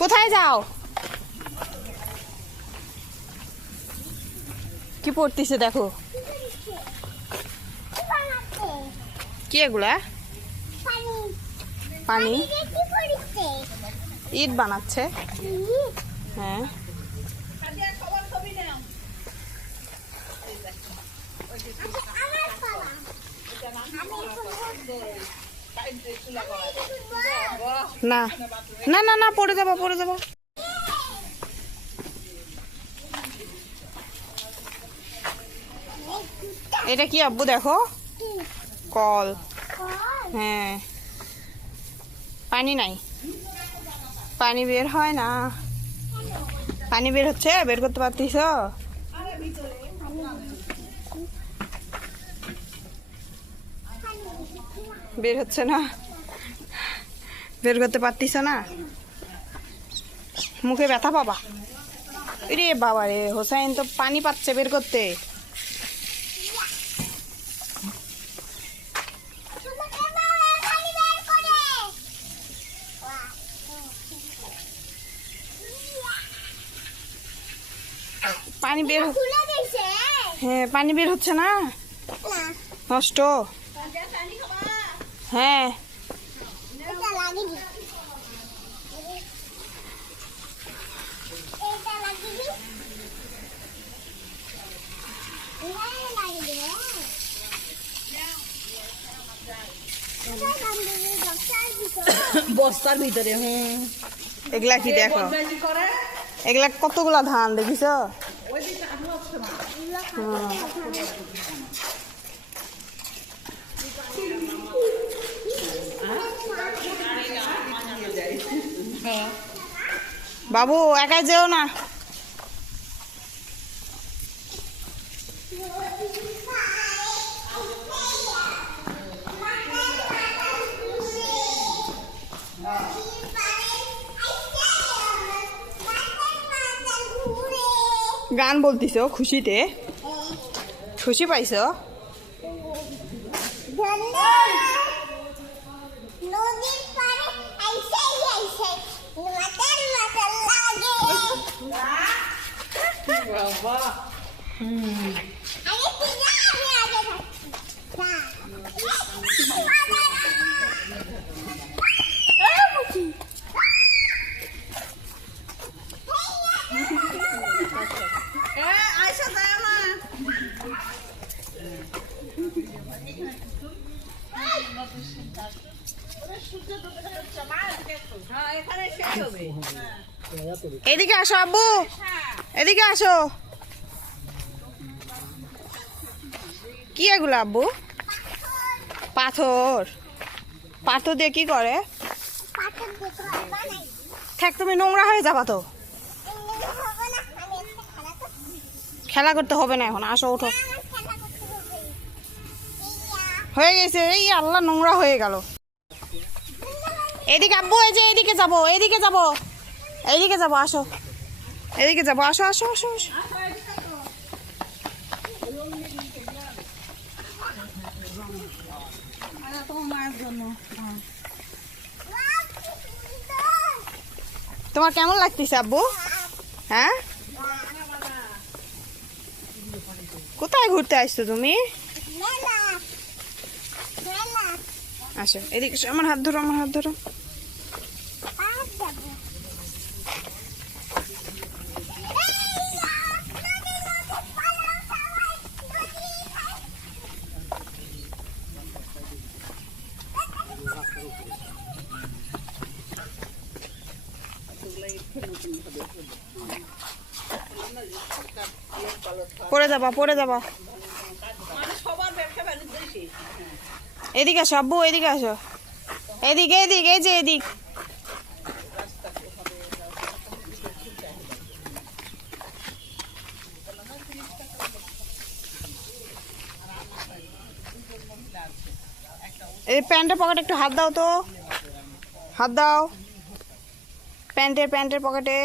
কোথায় যাও? কি পড়তিছে দেখো। কি এগুলা? পানি ইট বানাচ্ছে। হ্যাঁ না না না না পড়ে যাবো পড়ে যাবো। এটা কি আব্বু দেখো? কল। হ্যাঁ পানি নাই, পানি বের হয় না। পানি বের হচ্ছে, বের করতে পারতিস? বের হচ্ছে না, বের করতে পারতিস না। মুখে ব্যথা পাবা। রে বাবা রে, হোসাইন তো পানি পাচ্ছে বের করতে। পানি বের, হ্যাঁ পানি বের হচ্ছে না, নষ্ট। হ্যাঁ বস্তার ভিতরে। এগুলা কি দেখো? এগুলা কতগুলা ধান দেখিস? বাবু একাই যেও না। গান বলতিস খুশিতে? খুশি পাইছ? এদিকে আসো আব্বু, এদিকে আসো। কি এগুলো আব্বু? পাথর। পাথর দিয়ে কি করে? থাক, তুমি নোংরা হয়ে যাবা তো। খেলা করতে হবে না এখন, আসো ওঠো। হয়ে গেছে, এই আল্লাহ নোংরা হয়ে গেল। এদিকে আব্বু, এই যে এদিকে যাবো, এইদিকে যাবো, এইদিকে যাবো, আসো এদিকে যাবো, আসো আসো আসো আসো। তোমার কেমন লাগতেছে আব্বু? হ্যাঁ কোথায় ঘুরতে আসছো তুমি? আসো এদিকে, আমার হাত ধরো, আমার হাত ধরো। পড়ে যাবা, পড়ে যাবা। এদিকে আসো আব্বু, এদিকে আসো, এদিকে এদিকে, এই যে এদিক। এই প্যান্টের পকেটে একটু হাত দাও তো, হাত দাও প্যান্টের পকেটে।